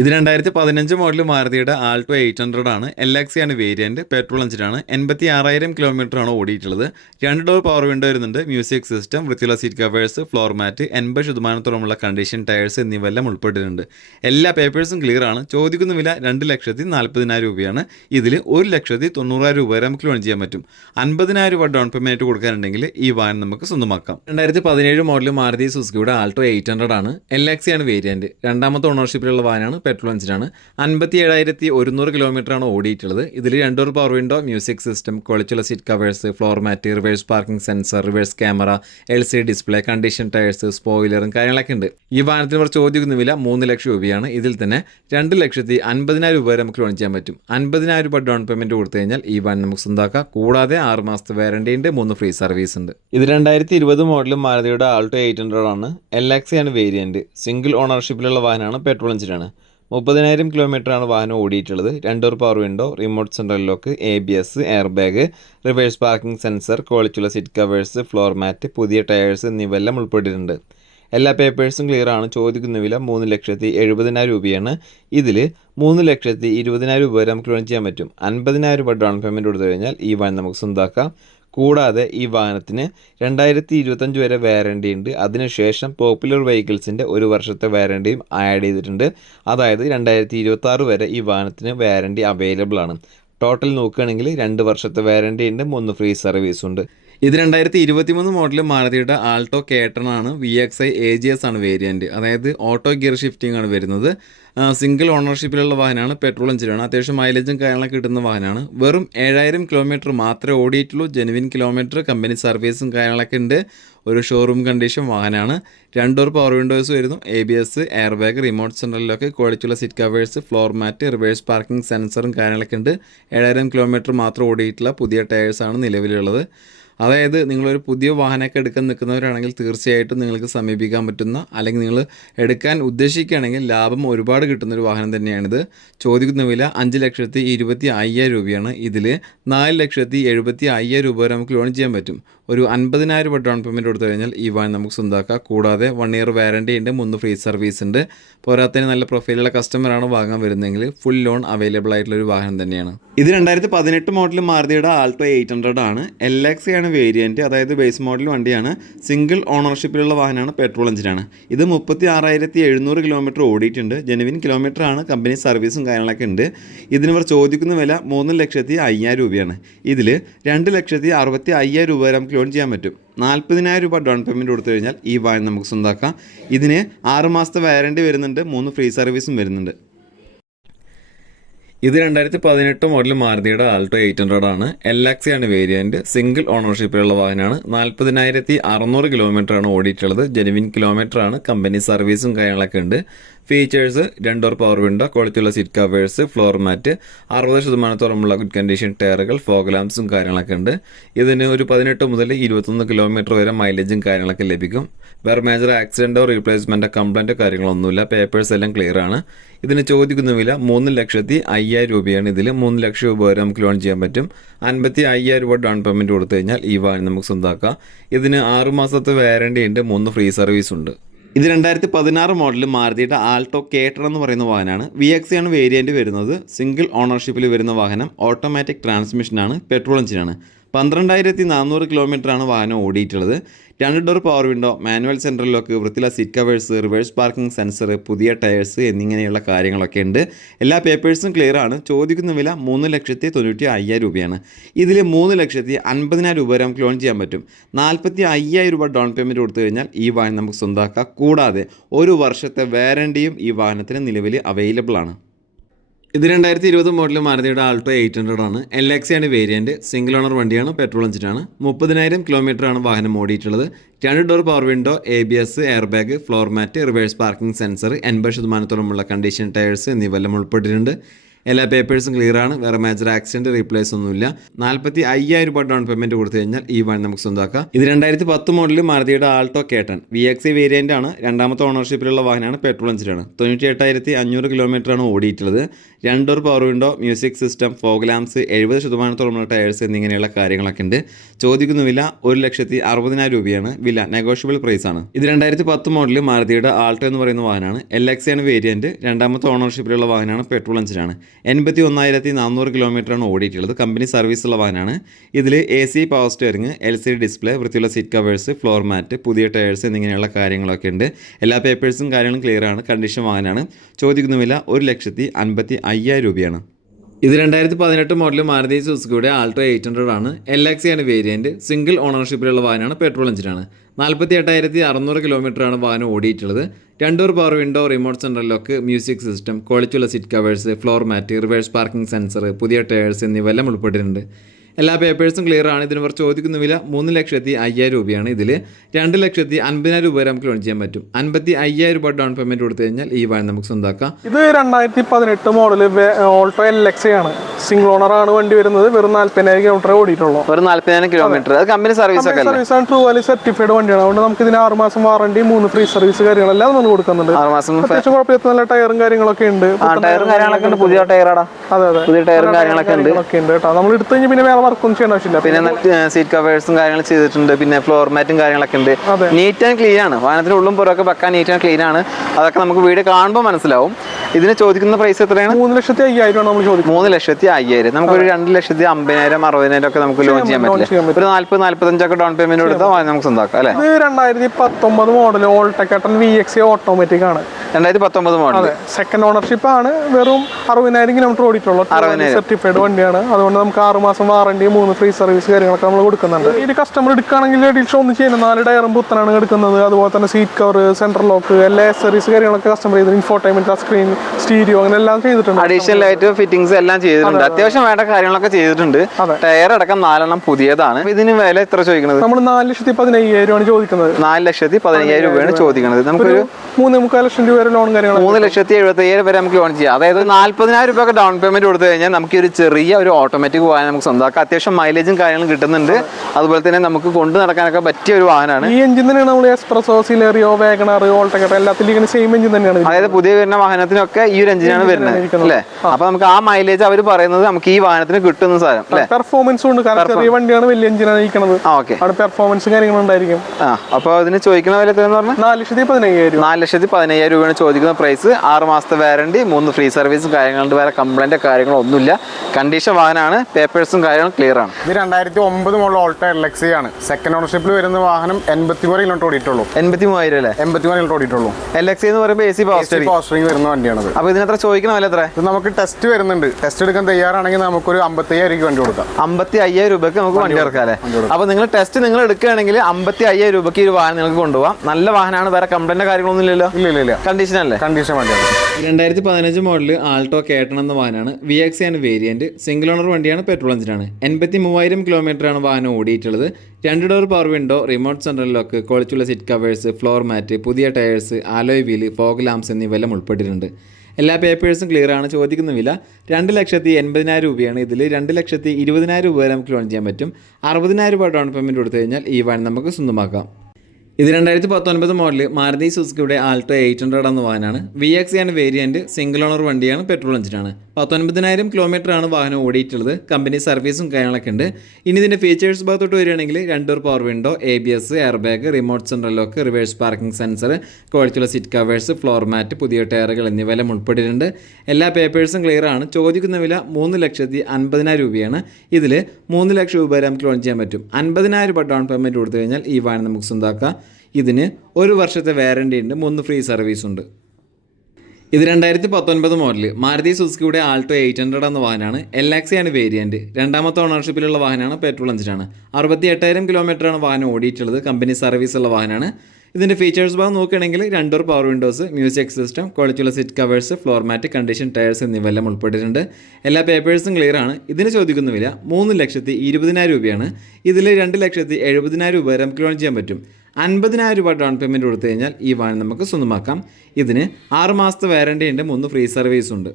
ഇത് രണ്ടായിരത്തി പതിനഞ്ച് മോഡൽ മാരുതിയുടെ ആൾട്ടോ എയ്റ്റ് ഹൺഡ്രഡ് ആണ്. എൽ എക്സി ആണ് വേരിയന്റ് പെട്രോൾ എഞ്ചിനാണ് എൺപത്തി ആറായിരം ആണ് ഓടിയിട്ടുള്ളത്. രണ്ട് ഡോർ പവർ വിൻഡോ വരുന്നുണ്ട്. മ്യൂസിക് സിസ്റ്റം വൃത്തിയുള്ള സീറ്റ് കവേഴ്സ് ഫ്ലോർ മാറ്റ് എൺപത് ശതമാനത്തോളമുള്ള കണ്ടീഷൻ ടയേഴ്സ് എന്നിവയെല്ലാം ഉൾപ്പെട്ടിട്ടുണ്ട്. എല്ലാ പേപ്പേഴ്സും ക്ലിയർ ആണ്. ചോദിക്കുന്ന വില രണ്ട് ലക്ഷത്തി നാൽപ്പതിനായിരം രൂപയാണ്. ഇതിൽ ഒരു ലക്ഷത്തി തൊണ്ണൂറായിരം രൂപ വരെ നമുക്ക് ലോൺ ചെയ്യാൻ പറ്റും. അൻപതിനായിരം രൂപ ഡൗൺ പേയ്മെന്റ് കൊടുക്കാനുണ്ടെങ്കിൽ ഈ വാഹനം നമുക്ക് സ്വന്തമാക്കാം. രണ്ടായിരത്തി പതിനേഴ് മോഡൽ മാരുതി സുസുക്കിയുടെ ആൾട്ടോ എയ്റ്റ് ഹൺഡ്രഡ് ആണ്. എൽ എക്സി ആണ് വേരിയന്റ് രണ്ടാമത്തെ ഓണർഷിപ്പിലുള്ള വാഹനമാണ് പെട്രോൾ എഞ്ചിനാണ്. അൻപത്തി ഏഴായിരത്തി ഒരുന്നൂറ് കിലോമീറ്റർ ആണ് ഓടിയിട്ടുള്ളത് ഇതിൽ രണ്ടൂർ power window music system കൊളിച്ചുള്ള seat covers floor mat reverse parking sensor reverse camera L C display condition tyres സ്പോയിലറും കാര്യങ്ങളൊക്കെ ഉണ്ട്. ഈ വാഹനത്തിന് ഇവർ ചോദിക്കുന്ന വില മൂന്ന് ലക്ഷം രൂപയാണ്. ഇതിൽ തന്നെ രണ്ട് ലക്ഷത്തി അൻപതിനായിരം രൂപ വരെ നമുക്ക് ലോൺ ചെയ്യാൻ പറ്റും. അൻപതിനായിരം രൂപ ഡൗൺ പേയ്മെന്റ് കൊടുത്തു കഴിഞ്ഞാൽ ഈ വാഹനം നമുക്ക് സ്വന്തമാക്കാം കൂടാതെ ആറ് മാസത്തെ വാറണ്ടി ഉണ്ട് മൂന്ന് ഫ്രീ സർവീസ് ഉണ്ട്. ഇത് രണ്ടായിരത്തി ഇരുപത് മോഡൽ മാരുതിയുടെ ആൾട്ടോ എയ്റ്റ് ഹൺഡ്രഡ് ആണ്. എൽ എക്സി ആണ് വേരിയന്റ് സിംഗിൾ ഓണർഷിപ്പിലുള്ള വാഹനമാണ് പെട്രോൾ എഞ്ചിനാണ് മുപ്പതിനായിരം കിലോമീറ്റർ ആണ് വാഹനം ഓടിയിട്ടുള്ളത്. രണ്ടോർ power window remote central lock A B S air bag reverse parking sensor ക്വാളിറ്റിയുള്ള സീറ്റ് കവേഴ്സ് ഫ്ലോർ മാറ്റ് പുതിയ ടയേഴ്സ് എന്നിവയെല്ലാം ഉൾപ്പെട്ടിട്ടുണ്ട്. എല്ലാ പേപ്പേഴ്സും ക്ലിയർ ആണ്. ചോദിക്കുന്ന വില മൂന്ന് ലക്ഷത്തി എഴുപതിനായിരം രൂപയാണ്. ഇതിൽ മൂന്ന് ലക്ഷത്തി ഇരുപതിനായിരം രൂപ വരെ നമുക്ക് ലോൺ ചെയ്യാൻ പറ്റും. അൻപതിനായിരം രൂപ ഡൗൺ പേയ്മെന്റ് കൊടുത്തു കഴിഞ്ഞാൽ ഈ വൺ നമുക്ക് സ്വന്തമാക്കാം കൂടാതെ ഈ വാഹനത്തിന് രണ്ടായിരത്തി ഇരുപത്തഞ്ച് വരെ വാറണ്ടി ഉണ്ട്. അതിനുശേഷം പോപ്പുലർ വെഹിക്കിൾസിന്റെ ഒരു വർഷത്തെ വാറണ്ടിയും ആഡ് ചെയ്തിട്ടുണ്ട്. അതായത് രണ്ടായിരത്തി ഇരുപത്തി വരെ ഈ വാഹനത്തിന് വാറണ്ടി അവൈലബിൾ ആണ്. ടോട്ടൽ നോക്കുകയാണെങ്കിൽ രണ്ട് വർഷത്തെ വാറണ്ടി ഉണ്ട് മൂന്ന് ഫ്രീ സർവീസ് ഉണ്ട്. ഇത് രണ്ടായിരത്തി ഇരുപത്തി മൂന്ന് മോഡൽ മാരുതിയുടെ Alto കേട്ടണാണ് V X I A G S ആണ് വേരിയന്റ് അതായത് ഓട്ടോ ഗിയർ ഷിഫ്റ്റിംഗ് ആണ് വരുന്നത്. സിംഗിൾ ഓണർഷിപ്പിലുള്ള വാഹനമാണ് പെട്രോൾ എഞ്ചിനാണ് അത്യാവശ്യം മൈലേജും കാര്യങ്ങളൊക്കെ കിട്ടുന്ന വാഹനമാണ്. വെറും ഏഴായിരം കിലോമീറ്റർ മാത്രമേ ഓടിയിട്ടുള്ളൂ. ജെനുവിൻ കിലോമീറ്റർ കമ്പനി സർവീസും കാര്യങ്ങളൊക്കെ ഉണ്ട്. ഒരു ഷോറൂം കണ്ടീഷൻ വാഹനമാണ്. രണ്ടോർ പവർ വിൻഡോസ് വരുന്നു. A B S air bag remote സെൻട്രലിലൊക്കെ ക്വാളിറ്റിയുള്ള seat covers floor mat reverse parking സെൻസറും കാര്യങ്ങളൊക്കെ ഉണ്ട്. ഏഴായിരം കിലോമീറ്റർ മാത്രം ഓടിയിട്ടുള്ള പുതിയ ടയേഴ്സാണ് നിലവിലുള്ളത്. അതായത് നിങ്ങളൊരു പുതിയ വാഹനമൊക്കെ എടുക്കാൻ നിൽക്കുന്നവരാണെങ്കിൽ തീർച്ചയായിട്ടും നിങ്ങൾക്ക് സമീപിക്കാൻ പറ്റുന്ന അല്ലെങ്കിൽ നിങ്ങൾ എടുക്കാൻ ഉദ്ദേശിക്കുകയാണെങ്കിൽ ലാഭം ഒരുപാട് കിട്ടുന്ന ഒരു വാഹനം തന്നെയാണിത്. ചോദിക്കുന്ന വില അഞ്ച് ലക്ഷത്തി ഇരുപത്തി അയ്യായിരം രൂപയാണ്. ഇതിൽ നാല് ലക്ഷത്തി എഴുപത്തി അയ്യായിരം രൂപ വരെ നമുക്ക് ലോൺ ചെയ്യാൻ പറ്റും. ഒരു അൻപതിനായിരം രൂപ ഡൗൺ പേയ്മെന്റ് കൊടുത്തു കഴിഞ്ഞാൽ ഈ വാഹനം നമുക്ക് സ്വന്തമാക്കാം കൂടാതെ വൺ ഇയർ വാറണ്ടി ഉണ്ട് മൂന്ന് ഫ്രീ സർവീസ് ഉണ്ട്. പോരാത്തതിന് നല്ല പ്രൊഫൈലുള്ള കസ്റ്റമറാണ് വാങ്ങാൻ വരുന്നതെങ്കിൽ ഫുൾ ലോൺ അവൈലബിൾ ആയിട്ടുള്ള ഒരു വാഹനം തന്നെയാണ്. ഇത് രണ്ടായിരത്തി പതിനെട്ട് മോഡൽ മാരുതിയുടെ ആൾട്ടോ എയ്റ്റ് ഹൺഡ്രഡ് ആണ്. എൽ എക്സ് ആണ് വേരിയന്റ് അതായത് ബേസ് മോഡൽ വണ്ടിയാണ്. സിംഗിൾ ഓണർഷിപ്പിലുള്ള വാഹനമാണ് പെട്രോൾ എഞ്ചിനാണ് ഇത് മുപ്പത്തി ആറായിരത്തി എഴുന്നൂറ് കിലോമീറ്റർ ഓടിയിട്ടുണ്ട്. ജെനുവിൻ കിലോമീറ്റർ ആണ് കമ്പനി സർവീസും കാര്യങ്ങളൊക്കെ ഉണ്ട്. ഇതിനവർ ചോദിക്കുന്ന വില മൂന്ന് ലക്ഷത്തി അയ്യായിരം രൂപയാണ്. ഇതിൽ രണ്ട് ലക്ഷത്തി അറുപത്തി അയ്യായിരം രൂപ വരെ നമുക്ക് ലോൺ ചെയ്യാൻ പറ്റും. നാൽപ്പതിനായിരം രൂപ ഡൗൺ പേയ്മെന്റ് കൊടുത്തു കഴിഞ്ഞാൽ ഈ വാഹനം നമുക്ക് സ്വന്തമാക്കാം ഇതിന് ആറ് മാസത്തെ വാറണ്ടി വരുന്നുണ്ട്. മൂന്ന് ഫ്രീ സർവീസും വരുന്നുണ്ട്. ഇത് രണ്ടായിരത്തി പതിനെട്ട് മോഡൽ മാരുതിയുടെ ആൾട്ടോ എയ്റ്റ് ഹൺഡ്രഡ് ആണ്. എൽ എക്സി ആണ് വേരിയന്റ് സിംഗിൾ ഓണർഷിപ്പിലുള്ള വാഹനമാണ്. നാൽപ്പതിനായിരത്തി അറുന്നൂറ് കിലോമീറ്റർ ആണ് ഓടിയിട്ടുള്ളത്. ജെനുവിൻ കിലോമീറ്റർ ആണ്. കമ്പനി സർവീസും കാര്യങ്ങളൊക്കെ ഉണ്ട്. ഫീച്ചേഴ്സ് രണ്ടോർ പവർ വിൻഡോ ക്വാളിറ്റിയുള്ള സീറ്റ് കവേഴ്സ് ഫ്ലോർ മാറ്റ് അറുപത് ശതമാനത്തോളമുള്ള ഗുഡ് കണ്ടീഷൻ ടയറുകൾ ഫോഗ് ലാംപ്സും കാര്യങ്ങളൊക്കെ ഉണ്ട്. ഇതിന് ഒരു പതിനെട്ട് മുതൽ ഇരുപത്തൊന്ന് കിലോമീറ്റർ വരെ മൈലേജും കാര്യങ്ങളൊക്കെ ലഭിക്കും. വേറെ മേജർ ആക്സിഡന്റോ റീപ്ലേസ്മെന്റോ കംപ്ലൈന്റോ കാര്യങ്ങളൊന്നുമില്ല. പേപ്പേഴ്സ് എല്ലാം ക്ലിയർ ആണ്. ഇതിന് ചോദിക്കുന്ന വില മൂന്ന് ലക്ഷത്തി അയ്യായിരം രൂപയാണ് ഇതിൽ. മൂന്ന് ലക്ഷം രൂപ വരെ നമുക്ക് ലോൺ ചെയ്യാൻ പറ്റും. അൻപത്തി അയ്യായിരം രൂപ ഡൗൺ പേയ്മെന്റ് കൊടുത്തു കഴിഞ്ഞാൽ ഈ വാഹനം നമുക്ക് സ്വന്തമാക്കാം ഇതിന് ആറ് മാസത്തെ വാറണ്ടി ഉണ്ട്. മൂന്ന് ഫ്രീ സർവീസ് ഉണ്ട്. ഇത് രണ്ടായിരത്തി പതിനാറ് മോഡൽ മാരുതിയുടെ ആൾട്ടോ കേട്ടർ എന്ന് പറയുന്ന വാഹനമാണ്. വി എക്സ് ആണ് വേരിയന്റ് വരുന്നത്. സിംഗിൾ ഓണർഷിപ്പിൽ വരുന്ന വാഹനം. ഓട്ടോമാറ്റിക് ട്രാൻസ്മിഷനാണ് പെട്രോൾ എഞ്ചിനാണ് പന്ത്രണ്ടായിരത്തി നാനൂറ് കിലോമീറ്ററാണ് വാഹനം ഓടിയിട്ടുള്ളത്. രണ്ട് door power window manual central lock വൃത്തിയുള്ള seat covers reverse parking sensor പുതിയ ടയേഴ്സ് എന്നിങ്ങനെയുള്ള കാര്യങ്ങളൊക്കെ ഉണ്ട്. എല്ലാ പേപ്പേഴ്സും ക്ലിയർ ആണ്. ചോദിക്കുന്ന വില മൂന്ന് ലക്ഷത്തി തൊണ്ണൂറ്റി അയ്യായിരം രൂപയാണ്. ഇതിൽ മൂന്ന് ലക്ഷത്തി അൻപതിനായിരം രൂപ വരെ നമുക്ക് ലോൺ ചെയ്യാൻ പറ്റും. നാൽപ്പത്തി അയ്യായിരം രൂപ ഡൗൺ പേയ്മെന്റ് കൊടുത്തു കഴിഞ്ഞാൽ ഈ വാഹനം നമുക്ക് സ്വന്തമാക്കാം. കൂടാതെ ഒരു വർഷത്തെ വാരണ്ടിയും ഈ വാഹനത്തിന് നിലവിൽ അവൈലബിൾ ആണ്. ഇത് രണ്ടായിരത്തി ഇരുപത് മോഡൽ മാരുതിയുടെ ആൾട്ടോ എയ്റ്റ് ഹൺഡ്രഡ് ആണ് എൽ എക്സ് ആണ് വേരിയന്റ് സിംഗിൾ ഓണർ വണ്ടിയാണ് പെട്രോൾ എഞ്ചിനാണ് മുപ്പതിനായിരം ആണ് വാഹനം ഓടിയിട്ടുള്ളത്. രണ്ട് door power window A B S air bag floor mat reverse parking sensor എൺപത് ശതമാനത്തോളമുള്ള കണ്ടീഷൻ ടയേഴ്സ് എന്നിവയെല്ലാം ഉൾപ്പെട്ടിട്ടുണ്ട്. എല്ലാ പേപ്പേഴ്സും ക്ലിയർ ആണ്. വേറെ മേജർ ആക്സിഡന്റ് റീപ്ലേസ് ഒന്നുമില്ല. നാൽപ്പത്തി അയ്യായിരം രൂപ ഡൗൺ പേയ്മെന്റ് കൊടുത്തു കഴിഞ്ഞാൽ ഈ വണ്ടി നമുക്ക് സ്വന്തമാക്കാം. ഇത് രണ്ടായിരത്തി പത്ത് മോഡലിൽ മാരുതിയുടെ Alto K ten V X variant ആണ്. രണ്ടാമത്തെ ഓണർഷിപ്പിലുള്ള വാഹനമാണ് പെട്രോൾ എഞ്ചിനാണ് തൊണ്ണൂറ്റി എട്ടായിരത്തി അഞ്ഞൂറ് കിലോമീറ്റർ ആണ് ഓടിയിട്ടുള്ളത്. രണ്ടോർ power window music system fog lamps എഴുപത് ശതമാനത്തോളമുള്ള ടയേഴ്സ് എന്നിങ്ങനെയുള്ള കാര്യങ്ങളൊക്കെ ഉണ്ട്. ചോദിക്കുന്ന വില ഒരു ലക്ഷത്തി അറുപതിനായിരം രൂപയാണ്. വില നെഗോഷ്യബിൾ പ്രൈസ് ആണ്. ഇത് രണ്ടായിരത്തി പത്ത് മോഡലിൽ മാരുതിയുടെ ആൾട്ടോ എന്ന് പറയുന്ന വാഹനമാണ്. എൽ എക്സ് ആണ് വേരിയന്റ് രണ്ടാമത്തെ ഓണർഷിപ്പിലുള്ള വാഹനമാണ് പെട്രോൾ എഞ്ചിനാണ് എൺപത്തി ഒന്നായിരത്തി നാനൂറ് കിലോമീറ്ററാണ് ഓടിയിട്ടുള്ളത്. കമ്പനി സർവീസുള്ള വാഹനമാണ്. ഇതിൽ A C power steering L C D display വൃത്തിയുള്ള സീറ്റ് കവേഴ്സ് ഫ്ലോർ മാറ്റ് പുതിയ ടയേഴ്സ് എന്നിങ്ങനെയുള്ള കാര്യങ്ങളൊക്കെ ഉണ്ട്. എല്ലാ പേപ്പേഴ്സും കാര്യങ്ങളും ക്ലിയർ ആണ്. കണ്ടീഷൻ വാഹനമാണ്. ചോദിക്കുന്ന വില ഒരു ലക്ഷത്തി അൻപത്തി അയ്യായിരം രൂപയാണ്. ഇത് രണ്ടായിരത്തി പതിനെട്ട് മോഡൽ മാരുതി സുസുക്കിയുടെ ആൾട്ടോ എയ്റ്റ് ഹൺഡ്രഡ് ആണ്. എൽ എക്സി ആണ് വേരിയന്റ് സിംഗിൾ ഓണർഷിപ്പിലുള്ള വാഹനമാണ്. പെട്രോൾ എഞ്ചിനാണ് നാൽപ്പത്തി എട്ടായിരത്തി അറുന്നൂറ് കിലോമീറ്ററാണ് വാഹനം ഓടിയിട്ടുള്ളത്. രണ്ടൂർ power window remote central lock music system ക്വാളിറ്റിയുള്ള seat covers floor mat reverse parking sensor പുതിയ ടയേഴ്സ് എന്നിവയെല്ലാം ഉൾപ്പെട്ടിട്ടുണ്ട്. എല്ലാ പേപ്പേഴ്സും ക്ലിയർ ആണ്. ഇതിന് ഇവർ ചോദിക്കുന്ന വില മൂന്ന് ലക്ഷത്തി അയ്യായിരം രൂപയാണ് ഇതിൽ രണ്ട് ലക്ഷത്തി അൻപതിനായിരം രൂപ വരെ നമുക്ക് ലോൺ ചെയ്യാൻ പറ്റും. അൻപത്തി അയ്യായിരം രൂപ ഡൗൺ പേയ്മെന്റ് കൊടുത്തു കഴിഞ്ഞാൽ ഈ വാഹനം നമുക്ക് സ്വന്തമാക്കാം ഇത് രണ്ടായിരത്തി പതിനെട്ട് മോഡൽ ഓൾട്ടോ എൽ എക്സ് ആണ്. സിംഗിൾ ഓണർ ആണ് വണ്ടി വരുന്നത്. വെറും നാല്പതിനായിരം കിലോമീറ്റർ ഓടിയിട്ടുള്ളൂ. ഒരു നാല്പതിനായിരം കിലോമീറ്റർ അത് കമ്പനി സർവീസ് ഒക്കെ സർവീസ് ആണ് ട്രൂ വാലി സർട്ടിഫൈഡ് വണ്ടിയാണ്. അതുകൊണ്ട് നമുക്ക് ഇതിന് ആറ് മാസം വാറണ്ടി മൂന്ന് ഫ്രീ സർവീസ് കാര്യങ്ങളെല്ലാം നമ്മൾ കൊടുക്കുന്നുണ്ട്. ആറ് മാസം അത്യാവശ്യം കുഴപ്പമില്ല. നല്ല ടയറും കാര്യങ്ങളൊക്കെ ഉണ്ട്. ടയറും കാര്യങ്ങളൊക്കെ ഉണ്ട്. പുതിയ ടയറാടാ അതെ അതെ. പുതിയ ടയറും കാര്യങ്ങളൊക്കെ ഉണ്ട്. ഒക്കെ ഉണ്ട് കേട്ടോ. നമ്മൾ എടുത്തു കഴിഞ്ഞാൽ പിന്നെ വർക്കൊന്നും ചെയ്യേണ്ട ആവശ്യമില്ല. പിന്നെ സീറ്റ് കവേഴ്സും കാര്യങ്ങളും ചെയ്തിട്ടുണ്ട്. പിന്നെ ഫ്ലോർ മാറ്റും കാര്യങ്ങളൊക്കെ ഉണ്ട്. നീറ്റ് ആൻഡ് ക്ലീൻ ആണ്. വാഹനത്തിന്റെ ഉള്ളും പുറമൊക്കെ പക്ക നീറ്റ് ആൻഡ് ക്ലീൻ ആണ്. അതൊക്കെ നമുക്ക് വീട് കാണുമ്പോൾ മനസ്സിലാവും. ഇതിന് ചോദിക്കുന്ന പ്രൈസ് എത്രയാണ്? മൂന്ന് ലക്ഷത്തി അയ്യായിരം നമ്മൾ ചോദിക്കുന്നത്. മൂന്ന് ലക്ഷത്തി അയ്യായിരം. നമുക്കൊരു രണ്ട് ലക്ഷത്തി അമ്പതിനായിരം അറുപതിനായിരം ഒക്കെ നമുക്ക് ലോൺ ചെയ്യാൻ പറ്റില്ല? ഒരു നാല്പത് നാല്പത്തഞ്ചൊക്കെ ഡൗൺ പേയ്മെന്റ് കൊടുത്താൽ നമുക്ക് സ്വന്തമാക്കാം അല്ലെ? ഇത് രണ്ടായിരത്തി പത്തൊമ്പത് മോഡൽ ഓൾട്ടക്കാട്ടൻ വി എക്സ് ഓട്ടോമാറ്റിക് ആണ്. രണ്ടായിരത്തി പത്തൊമ്പത് മോഡൽ സെക്കൻഡ് ഓണർഷിപ്പ് ആണ്. വെറും അറുപതിനായിരം കിലോമീറ്റർ ഓടിയിട്ടുള്ളൂ. സർട്ടിഫൈഡ് വണ്ടിയാണ്. അതുകൊണ്ട് നമുക്ക് ആറ് മാസം വാറണ്ടി മൂന്ന് ഫ്രീ സർവീസ് കാര്യങ്ങളൊക്കെ നമ്മൾ കൊടുക്കുന്നുണ്ട്. ഇത് കസ്റ്റമർ എടുക്കുകയാണെങ്കിൽ ഡീൽസ് ഒന്നും ചെയ്യുന്നത് നാല് ടയറും പുത്തനാണ് എടുക്കുന്നത്. അതുപോലെ തന്നെ സീറ്റ് കവർ സെൻട്രൽ ലോക്ക് എല്ലാ സർവീസ് കാര്യങ്ങളൊക്കെ കസ്റ്റമർ ചെയ്ത് ഇൻഫോർടൈൻമെന്റ് സ്ക്രീൻ സ്റ്റീരിയോ അങ്ങനെ എല്ലാം ചെയ്തിട്ടുണ്ട്. അഡീഷണൽ ആയിട്ട് ഫിറ്റിംഗ്സ് എല്ലാം ചെയ്തിട്ടുണ്ട്. അത്യാവശ്യം വേണ്ട കാര്യങ്ങളൊക്കെ ചെയ്തിട്ടുണ്ട്. ടയർ അടക്കം നാലെണ്ണം പുതിയതാണ്. ഇതിന് വില എത്ര ചോദിക്കുന്നത് നമ്മൾ നാല് ലക്ഷത്തി പതിനയ്യായിരം രൂപയാണ് ചോദിക്കുന്നത്. നാല് ലക്ഷത്തി പതിനയ്യായിരം രൂപയാണ് ചോദിക്കുന്നത് നമുക്കൊരു മൂന്ന് മുക്കാൽ ലക്ഷം രൂപ വരെ ലോൺ കാര്യങ്ങൾ മൂന്ന് ലക്ഷത്തി എഴുപത്തി അയ്യായിരം വരെ നമുക്ക് ലോൺ ചെയ്യാം. അതായത് നാല്പതിനായിരം രൂപ ഡൗൺ പേയ്മെന്റ് കൊടുത്തു കഴിഞ്ഞാൽ നമുക്ക് ഒരു ചെറിയ ഒരു ഓട്ടോമാറ്റിക് വാഹനം നമുക്ക് സ്വന്തമാക്കാം അത്യാവശ്യം മൈലേജും കാര്യങ്ങളും കിട്ടുന്നുണ്ട്. അതുപോലെ തന്നെ നമുക്ക് കൊണ്ടു നടക്കാനൊക്കെ പറ്റിയ ഒരു വാഹനമാണ്. ഈ എഞ്ചിൻ തന്നെയാണ് നമ്മൾ എക്സ്പ്രസോ സിലേറിയോ വേഗണർ ഓൾട്ടക്കട്ട എല്ലാത്തിലും സെയിം എഞ്ചിൻ തന്നെയാണ് അതായത് പുതിയ വരുന്ന വാഹനത്തിനൊക്കെ ഈ ഒരു എഞ്ചിനാണ് വരുന്നത്. അല്ലേ? അപ്പൊ നമുക്ക് ആ മൈലേജ് അവർ പറയുന്നത് നമുക്ക് ഈ വാഹനത്തിന് കിട്ടുന്ന സാധനം പെർഫോമൻസ് ഉണ്ട്. കാരണം ചെറിയ വണ്ടിയാണ് വലിയ എഞ്ചിനാണ് ഇരിക്കുന്നത് അവിടെ പെർഫോമൻസും കാര്യങ്ങളും ഉണ്ടായിരിക്കും. അപ്പോൾ അതിന് ചോദിക്കുന്ന വില എത്രയെന്ന് പറഞ്ഞാൽ നാല് ലക്ഷത്തി പതിനയ്യായിരം നാല് ലക്ഷത്തി പതിനയ്യായിരം രൂപയാണ് ചോദിക്കുന്ന പ്രൈസ് ആറ് മാസത്തെ വാറണ്ടി മൂന്ന് ഫ്രീ സർവീസും കാര്യങ്ങളുണ്ട്. വേറെ കംപ്ലൈന്റ് കാര്യങ്ങളൊന്നുമില്ല കണ്ടീഷൻ വാഹനമാണ്. പേപ്പേഴ്സും കാര്യങ്ങളും ക്ലിയർ ആണ്. ഇത് രണ്ടായിരത്തി ഒമ്പത് മോഡൽ ഓൾട്ടോ എലക്സി ആണ്. സെക്കൻഡ് ഓണർഷിപ്പിൽ വരുന്ന വാഹനം എൺപത്തി മൂന്ന് കിലോമീറ്റർ ഓടിയിട്ടുള്ളൂ. എൺപത്തി മൂവായിരം അല്ലേ? എൺപത്തി മൂന്ന് കിലോമീറ്റർ ഓടിയിട്ടുള്ളൂ എലക്സി എന്ന് പറയുമ്പോൾ എ സി പവർ പോസ്റ്ററിംഗ് വരുന്ന വണ്ടിയാണത്. അപ്പോൾ ഇതിനെത്ര ചോദിക്കണം അല്ല എത്ര? ഇത് നമുക്ക് ടെസ്റ്റ് വരുന്നുണ്ട്. ടെസ്റ്റ് എടുക്കാൻ തയ്യാറാണെങ്കിൽ നമുക്കൊരു അമ്പത്തയ്യായിരം രൂപ വണ്ടി കൊടുക്കാം. അമ്പത്തി അയ്യായിരം രൂപയ്ക്ക് നമുക്ക് വണ്ടി ഇറക്കാം അല്ലേ? അപ്പോൾ നിങ്ങൾ ടെസ്റ്റ് നിങ്ങൾ എടുക്കുകയാണെങ്കിൽ അമ്പത്തി അയ്യായിരം രൂപയ്ക്ക് ഒരു വാഹനം നിങ്ങൾക്ക് കൊണ്ടുപോകാം. നല്ല വാഹനമാണ്. വേറെ കംപ്ലൈന്റ് കാര്യങ്ങളൊന്നും ഇല്ലല്ലോ? ഇല്ല ഇല്ല ഇല്ല. കണ്ടീഷൻ അല്ലേ? കണ്ടീഷൻ വണ്ടിയാണ് രണ്ടായിരത്തി പതിനഞ്ച് മോഡൽ ആൾട്ടോ കേട്ടണം എന്ന വാഹനമാണ് വി എക്സ് ആണ് വേരിയന്റ് സിംഗിൾ ഓണർ വണ്ടിയാണ് പെട്രോൾ എഞ്ചിനാണ് എൺപത്തി മൂവായിരം കിലോമീറ്ററാണ് വാഹനം ഓടിയിട്ടുള്ളത്. രണ്ട് door power window remote central lock ക്വാളിറ്റിയുള്ള സീറ്റ് കവേഴ്സ് ഫ്ലോർ മാറ്റ് പുതിയ tyres alloy wheel fog lamps എന്നിവയെല്ലാം ഉൾപ്പെട്ടിട്ടുണ്ട്. എല്ലാ പേപ്പേഴ്സും ക്ലിയർ ആണ്. ചോദിക്കുന്ന വില രണ്ട് ലക്ഷത്തി എൺപതിനായിരം രൂപയാണ്. ഇതിൽ രണ്ട് ലക്ഷത്തി ഇരുപതിനായിരം രൂപ വരെ നമുക്ക് ലോൺ ചെയ്യാൻ പറ്റും. അറുപതിനായിരം രൂപ ഡൗൺ പേയ്മെന്റ് കൊടുത്തു കഴിഞ്ഞാൽ ഈ വാഹനം നമുക്ക് സ്വന്തമാക്കാം. ഇത് രണ്ടായിരത്തി പത്തൊൻപത് മോഡൽ മാരുതി സുസുക്കിയുടെ ആൾട്ടോ എയ്റ്റ് ഹൺഡ്രഡ് എന്ന വാഹനമാണ്. വി എക്സ് ആണ് വേരിയന്റ് സിംഗിൾ ഓണർ വണ്ടിയാണ് പെട്രോൾ എഞ്ചിനാണ് പത്തൊൻപതിനായിരം ആണ് വാഹനം ഓടിയിട്ടുള്ളത്. കമ്പനി സർവീസും കാര്യങ്ങളൊക്കെ ഉണ്ട്. ഇനി ഇതിന്റെ ഫീച്ചേഴ്സ് ഭാഗത്തോട്ട് വരികയാണെങ്കിൽ രണ്ടൂർ power window A B S air bag remote central lock reverse parking sensor ക്വാളിറ്റിയുള്ള സീറ്റ് കവേഴ്സ് ഫ്ലോർ മാറ്റ് പുതിയ ടയറുകൾ എന്നിവയെല്ലാം ഉൾപ്പെട്ടിട്ടുണ്ട്. എല്ലാ പേപ്പേഴ്സും ക്ലിയർ ആണ്. ചോദിക്കുന്ന വില മൂന്ന് ലക്ഷത്തി അൻപതിനായിരം രൂപയാണ്. ഇതിൽ മൂന്ന് ലക്ഷം രൂപ വരെ നമുക്ക് ലോൺ ചെയ്യാൻ പറ്റും. അൻപതിനായിരം രൂപ ഡൗൺ പേയ്മെന്റ് കൊടുത്തു കഴിഞ്ഞാൽ ഈ വാഹനം നമുക്ക് സ്വന്തമാക്കാം ഇതിന് ഒരു വർഷത്തെ വാറണ്ടി ഉണ്ട്. മൂന്ന് ഫ്രീ സർവീസ് ഉണ്ട്. ഇത് രണ്ടായിരത്തി പത്തൊൻപത് മോഡൽ മാരുതി സുസുക്കിയുടെ ആൾട്ടോ എയ്റ്റ് ഹൺഡ്രഡ് എന്ന വാഹനമാണ്. എൽ ആണ് വേരിയന്റ് രണ്ടാമത്തെ ഓണർഷിപ്പിലുള്ള വാഹനമാണ് പെട്രോൾ എഞ്ചിനാണ് അറുപത്തി എട്ടായിരം കിലോമീറ്ററാണ് വാഹനം ഓടിയിട്ടുള്ളത്. കമ്പനി സർവീസ് ഉള്ള വാഹനമാണ്. ഇതിന്റെ ഫീച്ചേഴ്സ് ഭാഗം നോക്കുകയാണെങ്കിൽ രണ്ടോർ പവർ വിൻഡോസ് മ്യൂസിക് സിസ്റ്റം ക്വാളിറ്റിയുള്ള seat covers floor mat condition tyres എന്നിവയെല്ലാം ഉൾപ്പെട്ടിട്ടുണ്ട്. എല്ലാ പേപ്പേഴ്സും ക്ലിയർ ആണ്. ഇതിന് ചോദിക്കുന്ന വില മൂന്ന് ലക്ഷത്തി ഇരുപതിനായിരം രൂപയാണ്. ഇതിൽ രണ്ട് ലക്ഷത്തി എഴുപതിനായിരം രൂപ നമുക്ക് ലോൺ ചെയ്യാൻ പറ്റും. അൻപതിനായിരം രൂപ ഡൗൺ പേയ്മെന്റ് കൊടുത്തു കഴിഞ്ഞാൽ ഈ വാഹനം നമുക്ക് സ്വന്തമാക്കാം. ഇതിന് ആറ് മാസത്തെ വാറണ്ടി ഉണ്ട് മൂന്ന് ഫ്രീ സർവീസ് ഉണ്ട്.